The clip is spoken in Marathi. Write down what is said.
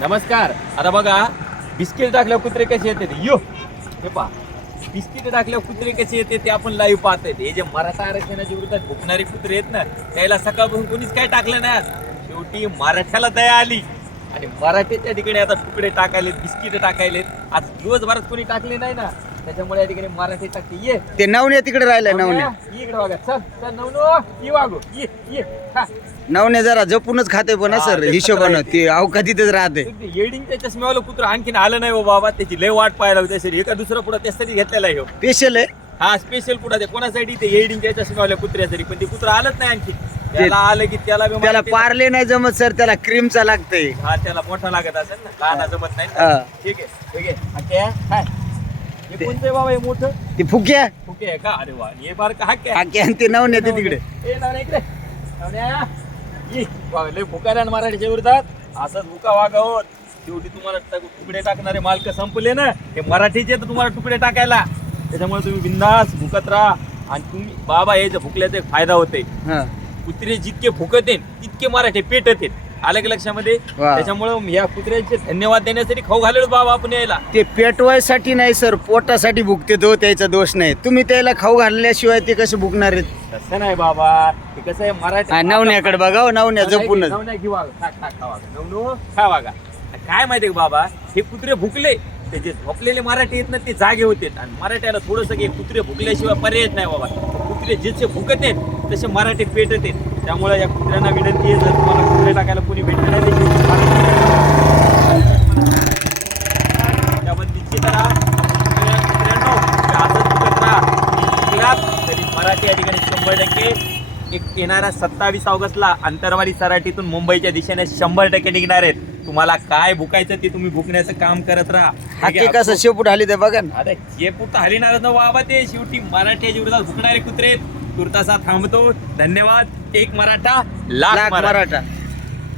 नमस्कार. आता बघा बिस्किट टाकल्यावर कुत्रे कसे येते यो! हे पहा. बिस्किट टाकल्यावर कुत्रे कसे येते ते आपण लाईव्ह पाहतोय. हे जे मराठा आरक्षणाच्या विरोधात भुकणारे कुत्रे आहेत ना त्याला सकाळपासून कोणीच काय टाकलं नाही शेवटी मराठ्याला दया आली. आणि मराठीच्या ठिकाणी आता तुकडे टाकायलेत बिस्किट टाकायलेत. आज दिवसभरात कोणी टाकले नाही ना. त्याच्यामुळे या ठिकाणी मराठी टाकते ये. ते नवण्या तिकडे राहिलाय नवण्या ये इकडे बघा. चल चल नवनो ये वागो. ये ये. खा नवण्या जरा जपूनच खाते पण हा, सर. ते हिशोबानं खतरा. ते अवकातीतच राहते. ते येडिंगच्या चष्म्यावाला कुत्र आणखीन आलं नाही हो बाबा. त्याची लय वाट पाहायला होती त्यासाठी एका दुसरा पुढा त्यासाठी घेतलेला आहे हो. स्पेशल आहे? हा स्पेशल पुढा ते कोणासाठी ते येडिंगच्या चष्म्यावाल्या कुत्र्यासाठी? पण ते कुत्र आलंच नाही आणखी त्याला आलं की त्याला बी त्याला माहिती- पारले नाही जमत सर त्याला क्रीमचा लागतंय. हा त्याला मोठा लागत असेल ना लहान जमत नाही. हा. ठीक आहे ठीक आहे काय काय? हे. कोणतं आहे बाबा हे मोठं? ते फुक्या. आहे का? अरे वा हे बार का हा काय? हाके आणि ते नवण्या ते तिकडे. ए इकडे. नावण्या ये. वा, लय भुकायला ना मराठीच्या विरोधात असंच भुका वागावत शेवटी तुम्हाला ट- तुकडे टाकणारे मालक संपले ना. हे मराठीचे तर तुम्हाला तुकडे टाकायला. त्याच्यामुळे तुम्ही बिंदास भुकत राहा. आणि तुम्ही बाबा हे जे भुकल्याचा एक फायदा होते हा. कुत्रे जितके आहेत तितके मराठी पेटत आहेत. आलं की लक्षामध्ये? वा. त्याच्यामुळे या कुत्र्यांचे धन्यवाद देण्यासाठी खाऊ घालेलो बाबा आपण यायला. ते पेटवायसाठी नाही सर. पोटासाठी भुकते तो त्याचा दोष नाही. तुम्ही त्याला खाऊ घालल्याशिवाय ते कसे भुकणार आहेत? तसं नाही बाबा. हे कसं आहे हा, मराठी नवण्याकडे बघा हो, नवण्या जपूनच. काय माहितीये का बाबा? हे कुत्रे भुकले. ते जे झोपलेले मराठी आहेत ना ते जागे होते. आणि मराठ्याला थोडस कुत्रे भुकल्याशिवाय पर्यायच नाही बाबा. कुत्रे जसे भुकत आहेत तसे मराठी पेटत आहेत. त्यामुळे या कुत्र्यांना विनंती आहे जर तुम्हाला कुत्रे टाकायला कोणी भेटलं नाही तर शेवटी मराठी तरी मराठी या ठिकाणी शंभर टक्के. एक येणाऱ्या सत्तावीस ऑगस्टला आंतरवाडी सराटीतून मुंबईच्या दिशेने शंभर टक्के निघणार आहेत. तुम्हाला काय भुकायचं ते तुम्ही भुकण्याचं काम करत राहा. कसं शेपूट आली ते बघा ना. अरे पुढं हलिणार ना बाबा ते. शेवटी मराठ्याच्या विरोधात भुकणारे कुत्रे आहेत. तुर्तासा थांबतो. धन्यवाद. एक मराठा लाख मराठा.